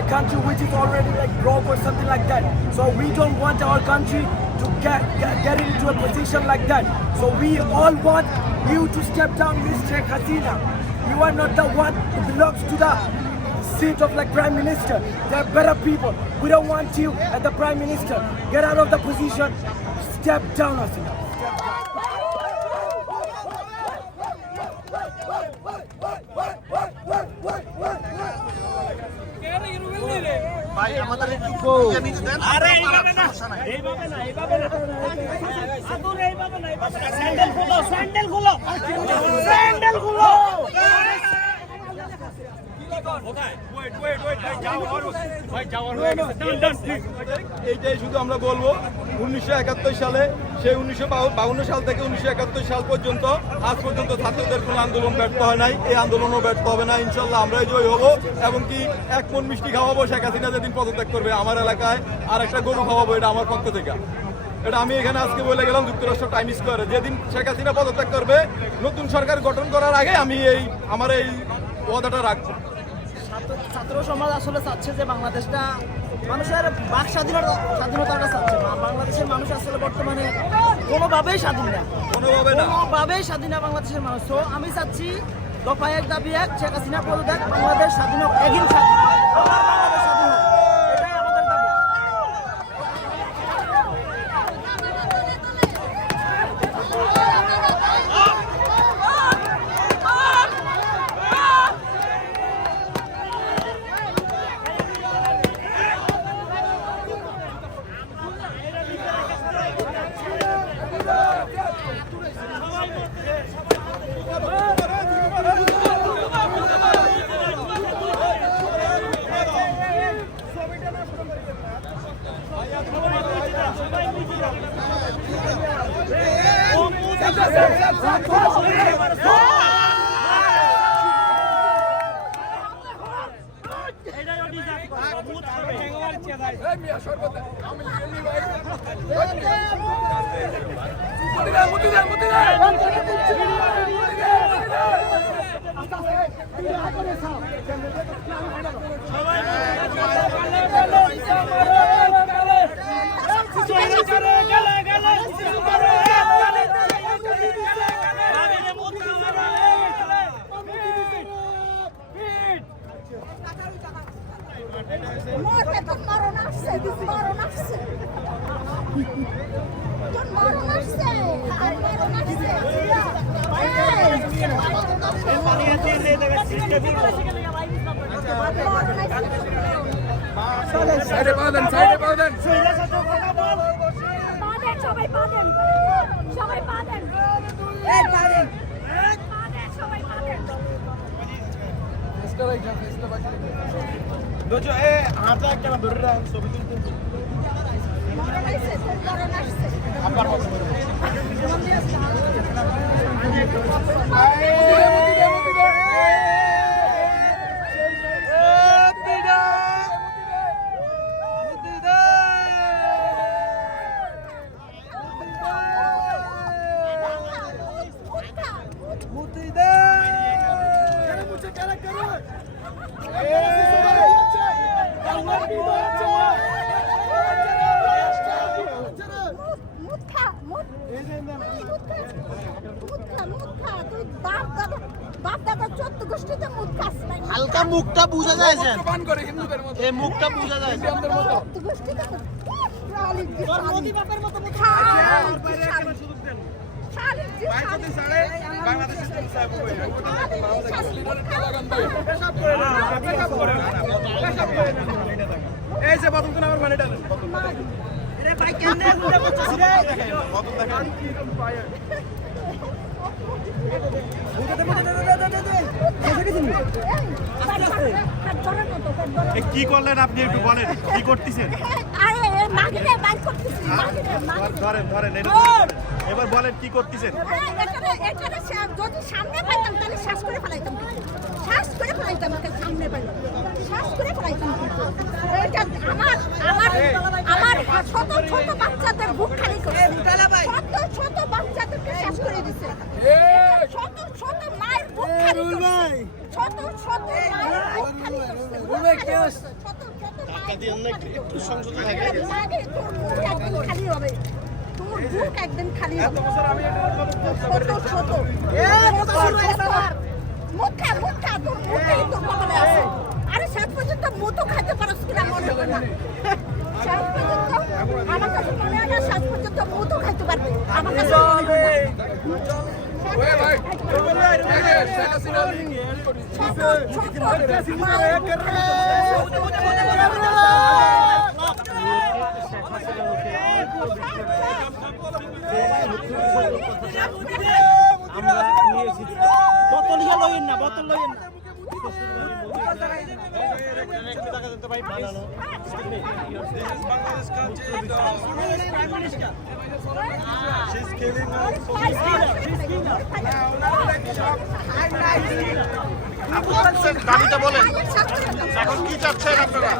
a country which is already like broke or something like that. So we don't want our country to get into a position like that. So we all want you to step down, Miss Sheikh Hasina. You are not the one who belongs to the seat of like Prime Minister. There are better people. We don't want you as the Prime Minister. Get out of the position. Step down, Hasina. ভাই আমাদের একটু নিতে দেন। আরে এইভাবে না, এইভাবে না, এইভাবে না। আদুর এইভাবে না, এইভাবে না। স্যান্ডেল খুলো, স্যান্ডেল খুলো, স্যান্ডেল খুলো। এইটাই শুধু আমরা বলবো 1971 সালে সেই 1952 সাল থেকে 1971 সাল পর্যন্ত আজ পর্যন্ত ছাত্রদের কোনো আন্দোলন ব্যর্থ হয় নাই, এই আন্দোলনও ব্যর্থ হবে না ইনশাল্লাহ। আমরাই জয় হব এবং কি এক মন মিষ্টি খাওয়াবো শেখ হাসিনা যেদিন পদত্যাগ করবে আমার এলাকায়, আর একটা গরু খাওয়াবো, এটা আমার পক্ষ থেকে। এটা আমি এখানে আজকে বলে গেলাম যুক্তরাষ্ট্র টাইম স্কোয়ারে, যেদিন শেখ হাসিনা পদত্যাগ করবে নতুন সরকার গঠন করার আগে আমি আমার এই ওয়াদাটা রাখবো। ছাত্র সমাজ আসলে চাচ্ছে যে বাংলাদেশটা মানুষের বাক স্বাধীনতাটা চাচ্ছে। বাংলাদেশের মানুষ আসলে বর্তমানে কোনোভাবেই স্বাধীন না, কোনোভাবেই স্বাধীন না বাংলাদেশের মানুষ। তো আমি চাচ্ছি দফা 1 দাবি 1, শেখ হাসিনা পদত্যাগ, বাংলাদেশ স্বাধীন হোক, একদিন স্বাধীন হোক, বাংলাদেশ স্বাধীন হোক, এটাই আমাদের দাবি। সবাই পাবেন, সবাই পাবেন, সবাই পাবেন। হালকা মুখটা বোঝা যায়, এই মুখটা বোঝা যায়। এই যে বাদল তো আমার মানে কি করলেন আপনি একটু বলেন, কি করতেছেন? মাগিরে বাইর করতেছি ধরেন ধরেন এবার বলেন কি করতেছেন? এখানে যদি সামনে পাইতাম তাহলে শ্বাস করে ফেলাইতাম, শ্বাস করে ফেলাইতাম, সামনে পাইতাম শ্বাস করে ফেলাইতাম। এটা আমার আমার আমার ছোট ছোট বাচ্চাদের বুক খালি করে, ছোট ছোট বাচ্চাদেরকে শ্বাস করে দিচ্ছে, ছোট ছোট মায়ের বুক খালি করছে, ছোট ছোট মায়ের বুক খালি করছে, ছোট ছোট একটু সংশোধন লাগে, তোর বুক একদিন খালি হবে, তোর বুক একদিন খালি হবে। ছোট ছোট মুখা মুখা তোর মুখেই তোর কপালে আছে। আরে শেষ পর্যন্ত মুতো খাইতে পারস কিনা মনে হয় না, শেষ পর্যন্ত আমার কাছে মনে হয় না শেষ পর্যন্ত মুতো খাইতে পারবি, আমার কাছে মনে হয় না। বোতল লইন না, বোতল লইন না। দাবিটা বলেন, এখন কি চাচ্ছেন আপনারা?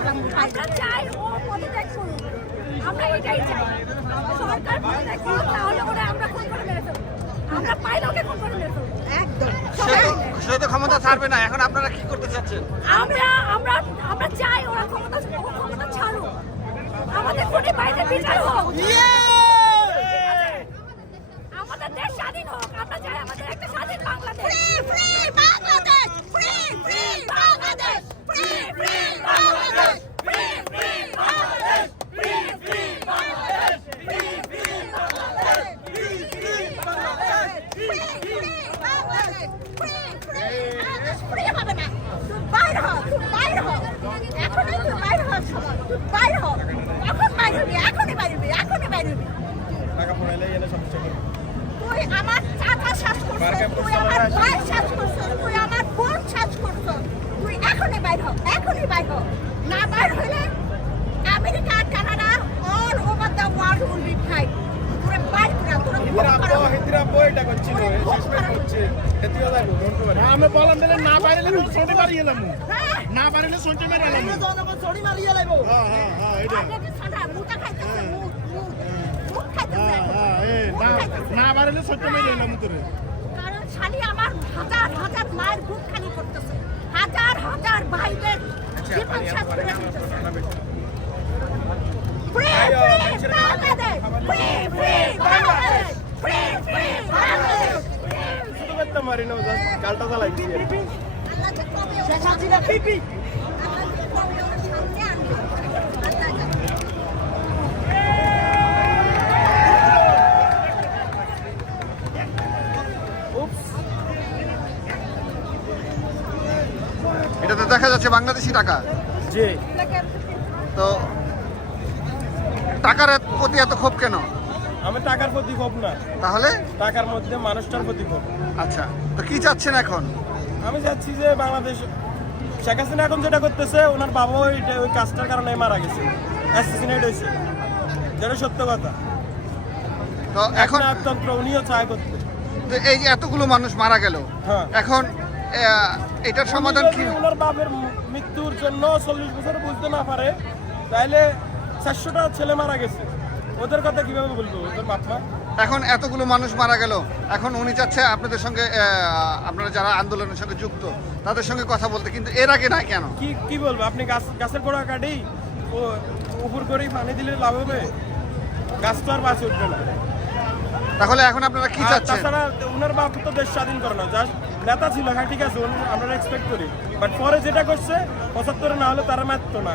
আমরা চাই ও পদত্যাগ করুক, আমরা এটাই চাই। সরকার পদত্যাগ করুক, তাহলে ওরা আমরা খুন করে মেরে ফেলবো, আমরা পাইলে ওকে খুন করে মেরে ফেলবো। একদম সে তো ক্ষমতা ছাড়বে না, এখন আপনারা কি করতে চাচ্ছেন? আমরা আমরা আমরা চাই ওরা ক্ষমতা ছাড়ুক, আমাদের খুনি বাইরে বিচার হোক, আমাদের দেশ স্বাধীন হোক। আমরা চাই আমাদের একটা স্বাধীন Bangladesh, free Bangladesh, free free Bangladesh, free free Bangladesh, free free Bangladesh, free free Bangladesh, free free Bangladesh, free free Bangladesh, free free Bangladesh, free free Bangladesh. Free হবে না, তুই বাইর হ, তুই বাইর হ, এখনই তুই বাইর হ, সবাই তুই বাইর হ, এখন বাইর হবি, এখনই বাইর হবি, এখনই বাইর হবি। টাকা পড়াইলে এনে সমস্যা করবে। তুই আমার চাচা শ্বাস করছিস, তুই আমার ভাই শ্বাস করছিস, তুই আমার বোন শ্বাস করছিস, তুই এখনই বাইর হ, এখনই বাইর হ। না বাইর হলে America, Canada, all over the world will be fight. তোরে বাইর করা, তোরে এটা করছিল, করছে এতিও লাগবে বন্ধ করে। আমি বললাম দিলে না পারিলে ছড়ি মারি এলাম, না পারিলে ছড়ি মারি এলাম, ছড়ি মারি এলাইবো। হ্যাঁ হ্যাঁ হ্যাঁ, এটা মুটা খাইতেছে, মুখ খাইতেছে, না পারিলে ছড়ি মারি এলাম তোরে। কারণ শালি আমার হাজার হাজার মায়ের বুক খালি করতেছে, হাজার হাজার ভাইদের জীবন শেষ করে দিতেছে। Free free Bangladesh, free free Bangladesh, free free Bangladesh. শুধু করতে মারি না, গালটা চালাইছি। আল্লাহ যে কবে শেষ আছে না পিপি, আল্লাহ যে কবে শান্তি আনবে, আল্লাহ জানে। এটাতে দেখা যাচ্ছে বাংলাদেশি টাকা। জি, তো টাকার প্রতি এত ক্ষোভ কেন? আমি টাকার প্রতি ক্ষোভ না, তাহলে টাকার মধ্যে মানুষটার প্রতি ক্ষোভ। আচ্ছা, তো কি চাচ্ছেন এখন? আমি চাচ্ছি যে বাংলাদেশ, শেখ হাসিনা এখন যেটা করতেছে, ওনার বাবাও ওই কাজটার কারণে মারা গেছে, অ্যাসিসিনেট হয়েছে, যেটা সত্য কথা। তো এখন একতন্ত্র উনিও চায় করতে। তো এই যে এতগুলো মানুষ মারা গেল, হ্যাঁ। এখন এটার সমাধান কি? ওনার বাপের মৃত্যুর জন্য 40 বছর বুঝতে না পারে, তাইলে 400টা ছেলে মারা গেছে, ওদের কথা কিভাবে বলবো? ওদের বাপ মা এখন এতগুলো মানুষ মারা গেল, এখন উনি চাচ্ছে আপনাদের সঙ্গে, আপনারা যারা আন্দোলনের সঙ্গে যুক্ত তাদের সঙ্গে কথা বলতে, কিন্তু এর আগে না কেন? কি বলবো? আপনি গাছের গোড়া কাটেই ও উপর করেই পানি দিলে লাভ হবে? গাছ তো আর বাঁচে উঠবে না। তাহলে এখন আপনারা কি আর চাচ্ছেন? তাছাড়া ওনার বাপ তো দেশ স্বাধীন করে না, জাস্ট নেতা ছিল, হ্যাঁ ঠিক আছে, আমরা এক্সপেক্ট করি, বাট পরে যেটা করছে 75 না হলে তারা মারতো না।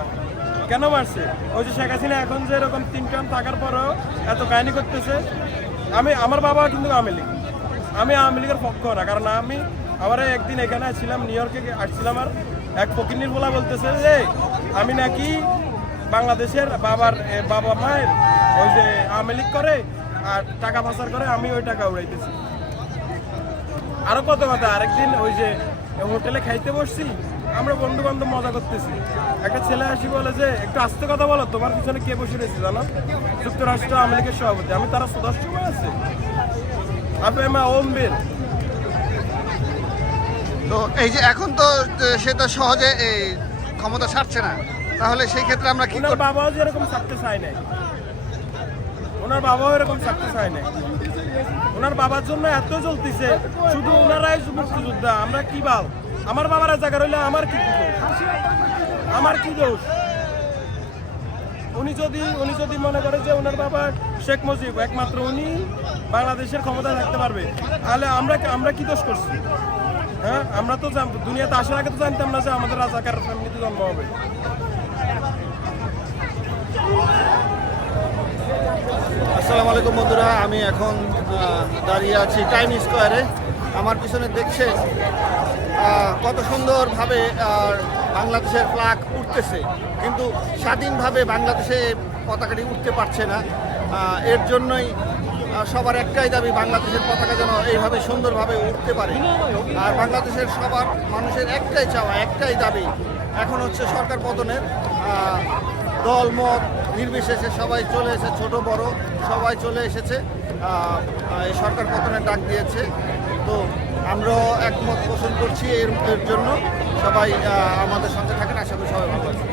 কেন মারছে? ওই যে শেখ হাসিনা এখন যে এরকম 3 টার্ম থাকার পরেও এত কাহিনী করতেছে। আমার বাবা কিন্তু আওয়ামী লীগ, আমি আওয়ামী লীগের পক্ষ না, কারণ আমার একদিন এখানে ছিলাম, নিউ ইয়র্কে আসছিলাম, আর এক ফকিন্নির বলা বলতেছে যে আমি নাকি বাংলাদেশের বাবা মায়ের ওই যে আওয়ামী লীগ করে আর টাকা পাচার করে, আমি ওই টাকা উড়াইতেছি। আরো কত কথা। আরেকদিন ওই যে হোটেলে খাইতে বসছি, আমরা বন্ধু বান্ধব মজা করতেছি, একটা ছেলে আসি বলে যে একটু আস্তে কথা বলো, তোমার পিছনে কে বসে রয়েছে জানো? যুক্তরাষ্ট্র আওয়ামী লীগের সভাপতি। আমি তারা সুদর্শ আছে আপনি আমার ওম বিল। তো এই যে এখন তো সে তো সহজে এই ক্ষমতা ছাড়ছে না, তাহলে সেই ক্ষেত্রে আমরা কি ওনার বাবাও যেরকম ছাড়তে চায় নাই, ওনার বাবাও এরকম ছাড়তে চায় নাই। ওনার বাবার জন্য এত চলতেছে, শুধু ওনারাই মুক্তিযোদ্ধা, আমরা কি বাল? আমার বাবার জায়গা রইলে আমার কি দোষ? আমার কি দোষ? উনি যদি মনে করে যে ওনার বাবা শেখ মুজিব একমাত্র উনি বাংলাদেশের ক্ষমতা থাকতে পারবে, তাহলে আমরা কি দোষ করছি? হ্যাঁ, আমরা তো দুনিয়াতে আসার আগে তো জানতাম না যে আমাদের রাজাকার ফ্যামিলিতে জন্ম হবে। আসসালামু আলাইকুম বন্ধুরা, আমি এখন দাঁড়িয়ে আছি টাইম স্কোয়ারে। আমার পিছনে দেখছে কত সুন্দরভাবে বাংলাদেশের ফ্ল্যাগ উঠতেছে, কিন্তু স্বাধীনভাবে বাংলাদেশে পতাকাটি উঠতে পারছে না। এর জন্যই সবার একটাই দাবি, বাংলাদেশের পতাকা যেন এইভাবে সুন্দরভাবে উঠতে পারে। আর বাংলাদেশের সবার মানুষের একটাই চাওয়া, একটাই দাবি, এখন হচ্ছে সরকার পতনের। দল মত নির্বিশেষে সবাই চলে এসেছে, ছোট বড় সবাই চলে এসেছে, এই সরকার পতনের ডাক দিয়েছে। তো আমরাও একমত পোষণ করছি এর জন্য। সবাই আমাদের সঙ্গে থাকেন, আশা করি সবাই ভালো আছে।